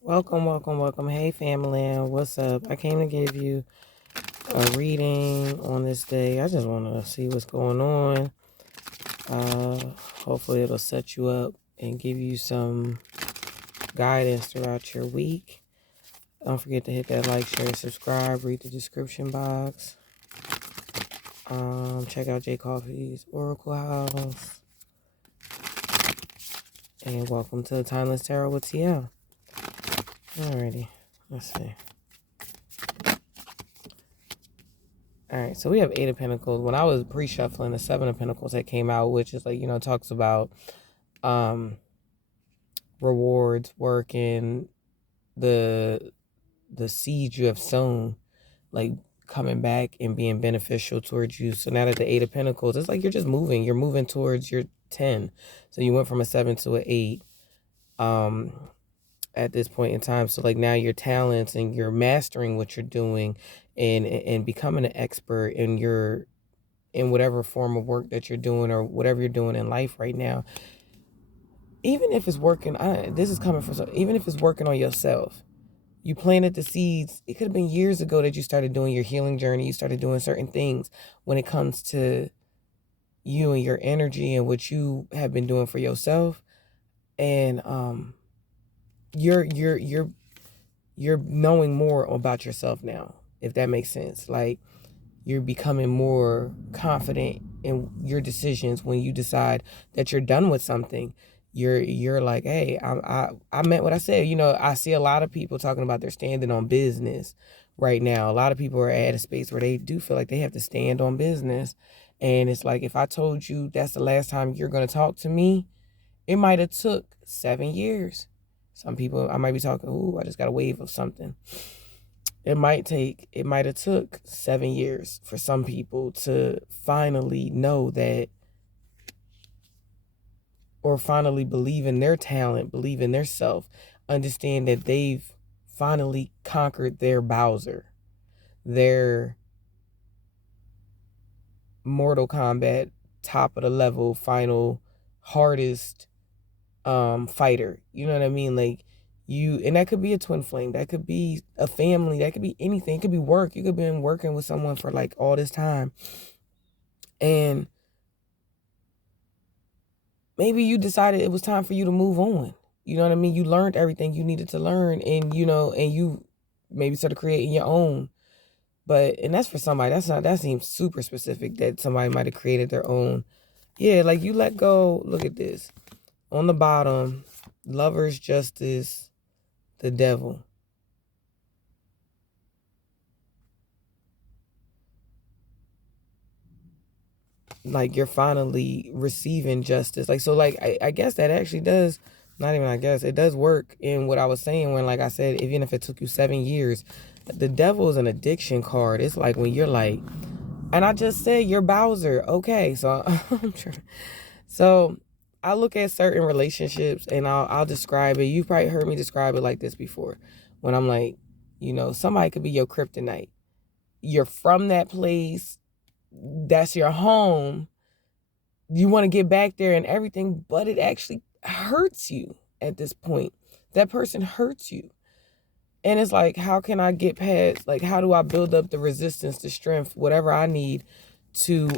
Welcome, welcome, welcome. Hey, family, what's up? I came to give you a reading on this day. I just want to see what's going on. Hopefully, it'll set you up and give you some guidance throughout your week. Don't forget to hit that like, share, subscribe, read the description box. Check out J Coffee's Oracle House. And welcome to Timeless Tarot with TL. Alrighty, let's see. All right, so we have Eight of Pentacles. When I was pre-shuffling, the Seven of Pentacles that came out, which is like, talks about rewards, work, and the seeds you have sown, like coming back and being beneficial towards you. So now that the Eight of Pentacles, it's like you're just moving. You're moving towards your 10. So you went from a 7 to an 8 at this point in time. So like now your talents and you're mastering what you're doing and becoming an expert in whatever form of work that you're doing or whatever you're doing in life right now. Even if it's working, this is coming from, even if it's working on yourself, you planted the seeds. It could have been years ago that you started doing your healing journey. You started doing certain things when it comes to you and your energy and what you have been doing for yourself. And you're knowing more about yourself now, if that makes sense. Like, you're becoming more confident in your decisions when you decide that you're done with something. You're like, hey, I meant what I said. I see a lot of people talking about they're standing on business right now. A lot of people are at a space where they do feel like they have to stand on business. And it's like, if I told you that's the last time you're going to talk to me, it might have took 7 years. Some people, I might be talking, I just got a wave of something. It might have took 7 years for some people to finally know that, or finally believe in their talent, believe in their self, understand that they've finally conquered their Bowser, their Mortal Kombat, top of the level, final, hardest fighter. You know what I mean? Like, and that could be a twin flame, that could be a family, that could be anything. It could be work. You could have been working with someone for like all this time, and maybe you decided it was time for you to move on. You know what I mean? You learned everything you needed to learn, and you maybe started creating your own. And that's for somebody. That seems super specific, that somebody might have created their own. Yeah, like, you let go. Look at this. On the bottom, Lovers, Justice, the Devil. Like, you're finally receiving justice. Like, so, like, I guess that actually does, not even I guess, it does work in what I was saying when, like I said, even if it took you 7 years, the devil is an addiction card. It's like when you're like, and I just said you're Bowser. Okay, so I'm trying. So I look at certain relationships and I'll describe it. You've probably heard me describe it like this before. When I'm like, somebody could be your kryptonite. You're from that place. That's your home. You want to get back there and everything, but it actually hurts you at this point. That person hurts you. And it's like, how can I get past, like, how do I build up the resistance, the strength, whatever I need to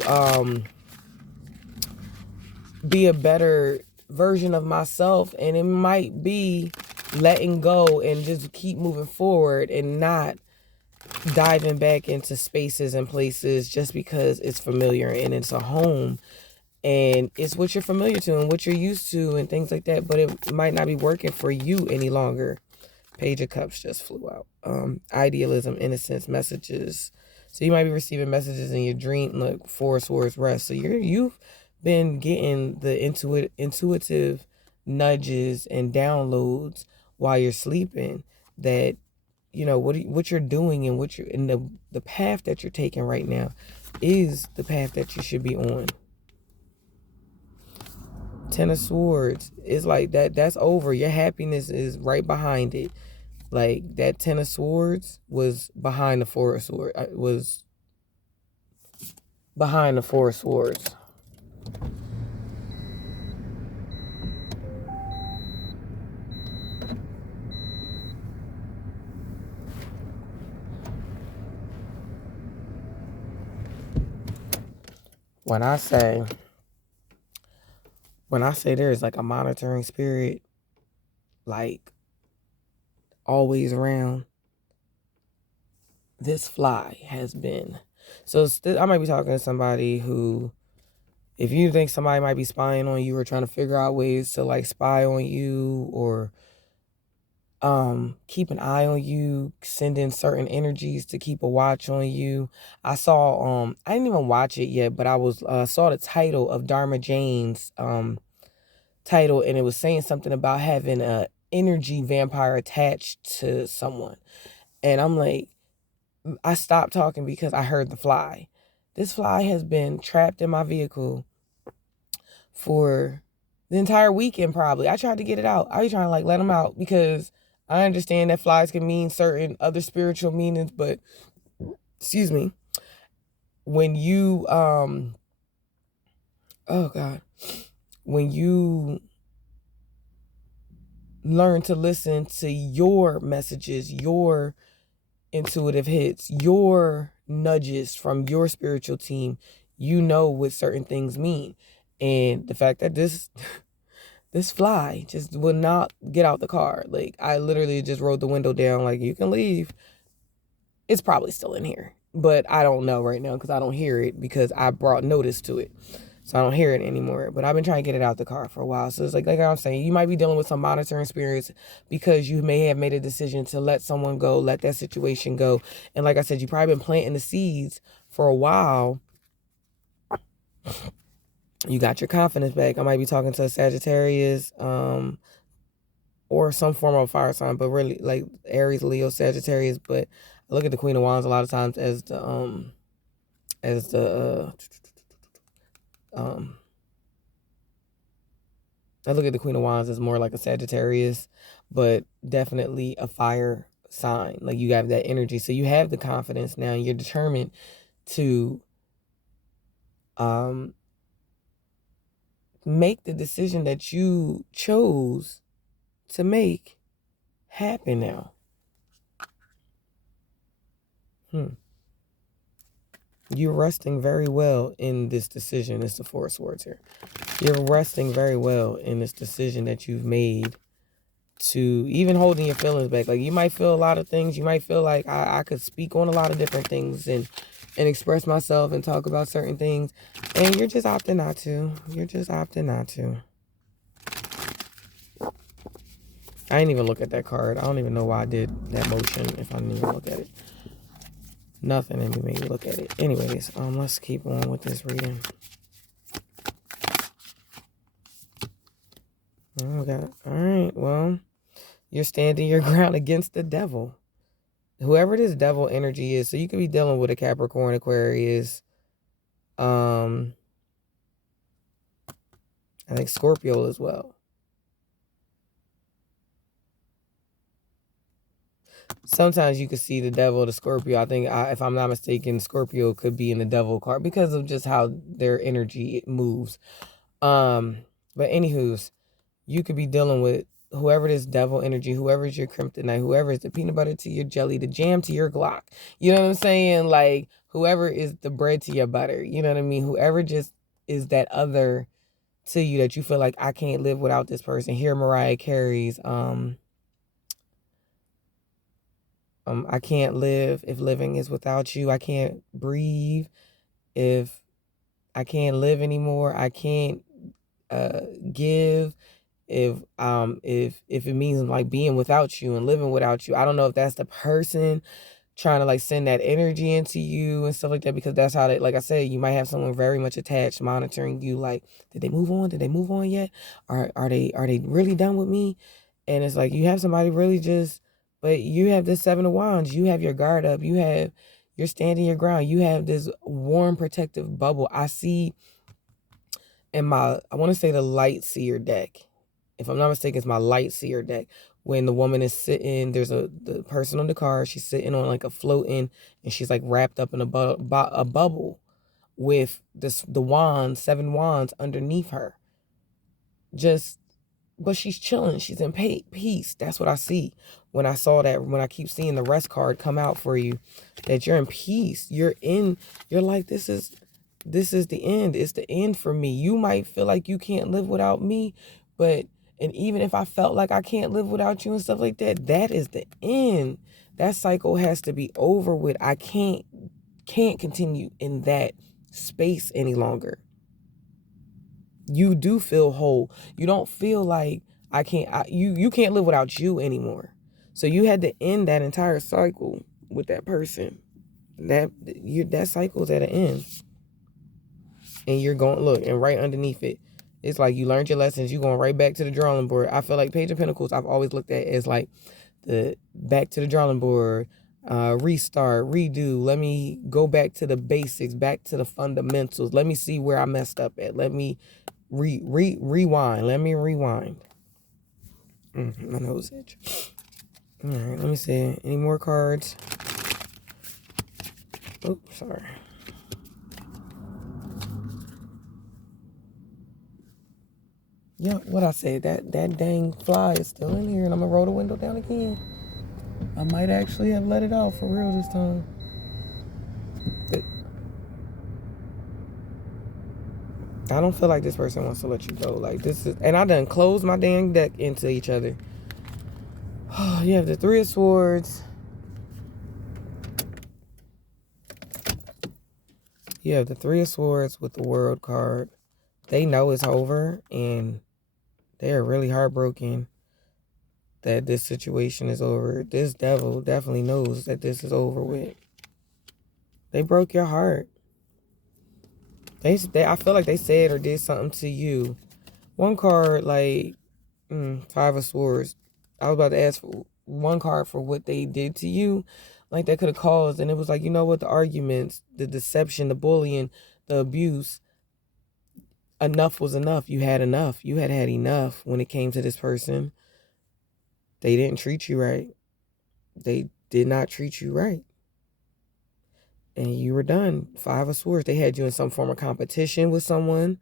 be a better version of myself? And it might be letting go and just keep moving forward and not diving back into spaces and places just because it's familiar and it's a home and it's what you're familiar to and what you're used to and things like that, but it might not be working for you any longer. Page of Cups just flew out. Idealism, innocence, messages. So you might be receiving messages in your dream. Look, Four of Swords, rest. So you've been getting the intuitive nudges and downloads while you're sleeping, that what you're doing and what you're in, the path that you're taking right now is the path that you should be on. Ten of Swords is like that's over. Your happiness is right behind it. Like, that Ten of Swords was behind the Four of Swords. Was behind the Four of Swords. when I say there's like a monitoring spirit, like always around, this fly has been. So I might be talking to somebody who, if you think somebody might be spying on you or trying to figure out ways to like spy on you or keep an eye on you, send in certain energies to keep a watch on you. I saw I didn't even watch it yet, but I was saw the title of Dharma Jane's title, and it was saying something about having a energy vampire attached to someone. And I'm like, I stopped talking because I heard the fly. This fly has been trapped in my vehicle for the entire weekend probably. I tried to get it out. I was trying to like let them out because I understand that flies can mean certain other spiritual meanings, but excuse me, when you when you learn to listen to your messages, your intuitive hits, your nudges from your spiritual team, you know what certain things mean. And the fact that this fly just would not get out the car. Like, I literally just rolled the window down, like, you can leave. It's probably still in here, but I don't know right now because I don't hear it because I brought notice to it. So I don't hear it anymore. But I've been trying to get it out the car for a while. So it's like I'm saying, you might be dealing with some monitoring spirits because you may have made a decision to let someone go, let that situation go. And like I said, you've probably been planting the seeds for a while. You got your confidence back. I might be talking to a Sagittarius, or some form of fire sign, but really like Aries, Leo, Sagittarius. But I look at the Queen of Wands a lot of times as the I look at the Queen of Wands as more like a Sagittarius, but definitely a fire sign. Like, you have that energy, so you have the confidence now. You're determined to make the decision that you chose to make happen now. You're resting very well in this decision. It's the Four of Swords here. You're resting very well in this decision that you've made to even holding your feelings back. Like, you might feel a lot of things. You might feel like I could speak on a lot of different things and express myself and talk about certain things. And you're just opting not to. You're just opting not to. I didn't even look at that card. I don't even know why I did that motion if I didn't even look at it. Nothing in me made me look at it. Anyways, let's keep on with this reading. Oh, God. All right, well, you're standing your ground against the devil. Whoever this devil energy is, so you could be dealing with a Capricorn, Aquarius, I think Scorpio as well. Sometimes you could see the devil, the Scorpio. I think, if I'm not mistaken, Scorpio could be in the devil card because of just how their energy moves. But anywho's, you could be dealing with whoever this devil energy, whoever's your kryptonite, whoever is the peanut butter to your jelly, the jam to your Glock. You know what I'm saying? Like, whoever is the bread to your butter. You know what I mean? Whoever just is that other to you that you feel like, I can't live without this person. Here, Mariah Carey's, I can't live if living is without you. I can't breathe if I can't live anymore. I can't give if it means like being without you and living without you. I don't know if that's the person trying to like send that energy into you and stuff like that, because that's how they, like I said, you might have someone very much attached monitoring you, like, did they move on? Did they move on yet? Are they really done with me? And it's like, you have somebody really just, but you have this Seven of Wands, you have your guard up, you're standing your ground, you have this warm protective bubble. I see in I want to say the light seer deck. If I'm not mistaken, it's my light seer deck. When the woman is sitting, there's the person on the car, she's sitting on like a floating, and she's like wrapped up in a bubble with the wands, 7 wands underneath her. But she's chilling. She's in peace. That's what I see when I saw that, when I keep seeing the rest card come out for you, that you're in peace. You're like, this is this is the end. It's the end for me. You might feel like you can't live without me, but, and even if I felt like I can't live without you and stuff like that, that is the end. That cycle has to be over with. I can't continue in that space any longer. You do feel whole. You don't feel like you can't live without you anymore. So you had to end that entire cycle with that person. That cycle's at an end. And you're going, look, and right underneath it, it's like you learned your lessons. You're going right back to the drawing board. I feel like Page of Pentacles, I've always looked at as like the back to the drawing board, restart, redo. Let me go back to the basics, back to the fundamentals. Let me see where I messed up at. Let me rewind. Let me rewind. My nose itch. All right, let me see. Any more cards? Oops, sorry. Yeah, what I say, that dang fly is still in here, and I'm gonna roll the window down again. I might actually have let it out for real this time. I don't feel like this person wants to let you go. Like, this is, and I done closed my dang deck into each other. Oh, you have the Three of Swords. You have the Three of Swords with the World card. They know it's over, and they're really heartbroken that this situation is over. This devil definitely knows that this is over with. They broke your heart. They I feel like they said or did something to you. One card, like, Five of Swords. I was about to ask for one card for what they did to you. Like, that could have caused. And it was like, you know what? The arguments, the deception, the bullying, the abuse. Enough was enough. You had enough. You had enough when it came to this person. They didn't treat you right. They did not treat you right. And you were done. Five of Swords. They had you in some form of competition with someone.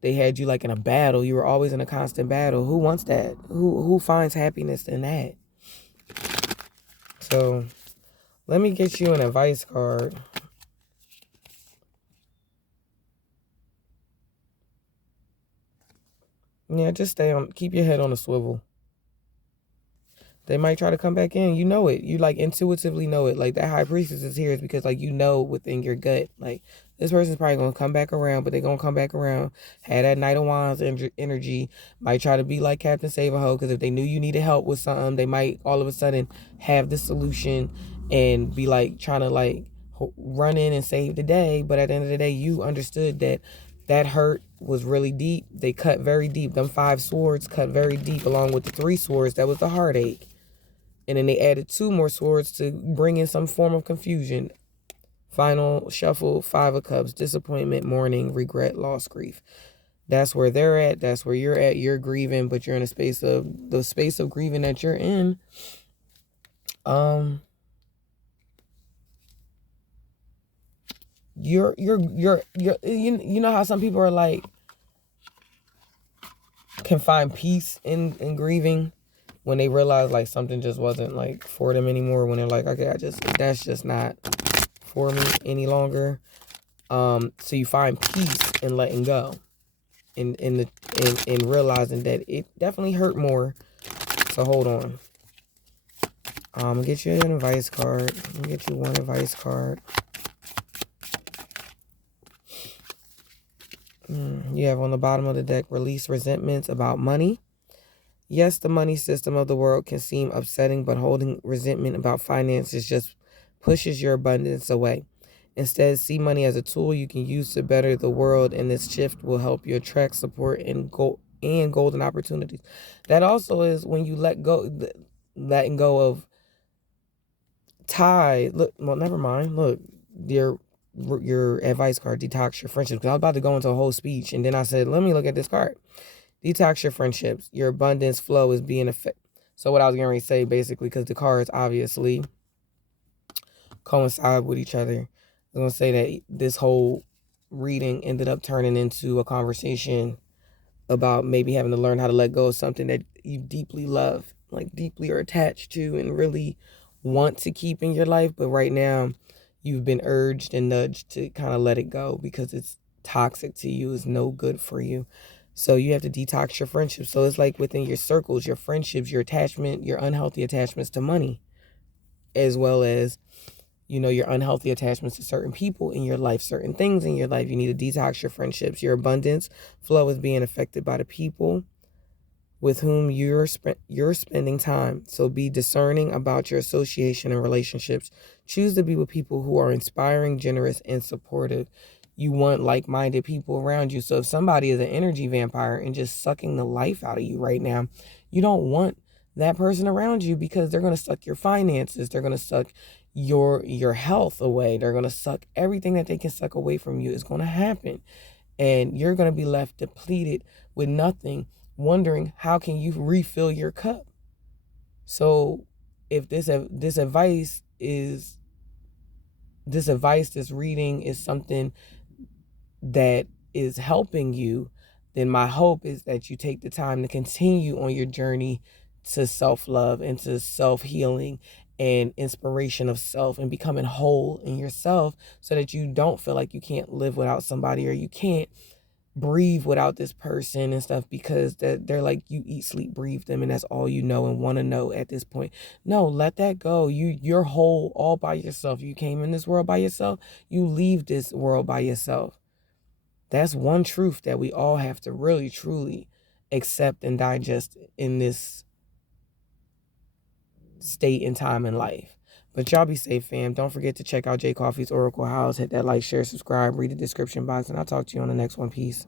They had you like in a battle. You were always in a constant battle. Who wants that? Who finds happiness in that? So let me get you an advice card. Yeah, just keep your head on a swivel. They might try to come back in. You know it. You like intuitively know it. Like, that High Priestess is here is because like you know within your gut. Like, this person's probably gonna come back around, but they're gonna come back around. Had that Knight of Wands energy. Might try to be like Captain Save-A-Ho, because if they knew you needed help with something, they might all of a sudden have the solution and be like trying to like run in and save the day. But at the end of the day, you understood that hurt was really deep. They cut very deep. Them Five Swords cut very deep, along with the Three Swords. That was the heartache. And then they added two more swords to bring in some form of confusion. Final shuffle, Five of Cups, disappointment, mourning, regret, loss, grief. That's where they're at. That's where you're at. You're grieving, but you're in the space of grieving that you're in. You know how some people are like, can find peace in grieving when they realize like something just wasn't like for them anymore, when they're like, okay, that's just not for me any longer. So you find peace in letting go, in realizing that it definitely hurt more. So hold on. I'm gonna get you an advice card. I'm gonna get you one advice card. You have on the bottom of the deck, release resentments about money. Yes, the money system of the world can seem upsetting, but holding resentment about finances just pushes your abundance away. Instead, see money as a tool you can use to better the world, and this shift will help you attract support and golden opportunities. That also is when you letting go of tie. Look, well, never mind. Look, your advice card, detox your friendships. Because I was about to go into a whole speech, and then I said, let me look at this card. Detox your friendships. Your abundance flow is being affected. So what I was going to say, basically, because the cards obviously coincide with each other, I was going to say that this whole reading ended up turning into a conversation about maybe having to learn how to let go of something that you deeply love, like deeply are attached to and really want to keep in your life. But right now, you've been urged and nudged to kind of let it go because it's toxic to you, it's no good for you. So you have to detox your friendships. So it's like within your circles, your friendships, your attachment, your unhealthy attachments to money, as well as, your unhealthy attachments to certain people in your life, certain things in your life. You need to detox your friendships. Your abundance flow is being affected by the people with whom you're spending time. So be discerning about your association and relationships. Choose to be with people who are inspiring, generous, and supportive. You want like-minded people around you. So if somebody is an energy vampire and just sucking the life out of you right now, you don't want that person around you, because they're going to suck your finances. They're going to suck your health away. They're going to suck everything that they can suck away from you. It's going to happen. And you're going to be left depleted with nothing, wondering how can you refill your cup. So if this advice, this reading is something that is helping you, then my hope is that you take the time to continue on your journey to self-love and to self-healing and inspiration of self and becoming whole in yourself, so that you don't feel like you can't live without somebody, or you can't breathe without this person and stuff, because they're like, you eat, sleep, breathe them, and that's all you know and want to know at this point. No, let that go. You're whole all by yourself. You came in this world by yourself. You leave this world by yourself. That's one truth that we all have to really, truly accept and digest in this state and time in life. But y'all be safe, fam. Don't forget to check out J Coffee's Oracle House. Hit that like, share, subscribe, read the description box, and I'll talk to you on the next one. Peace.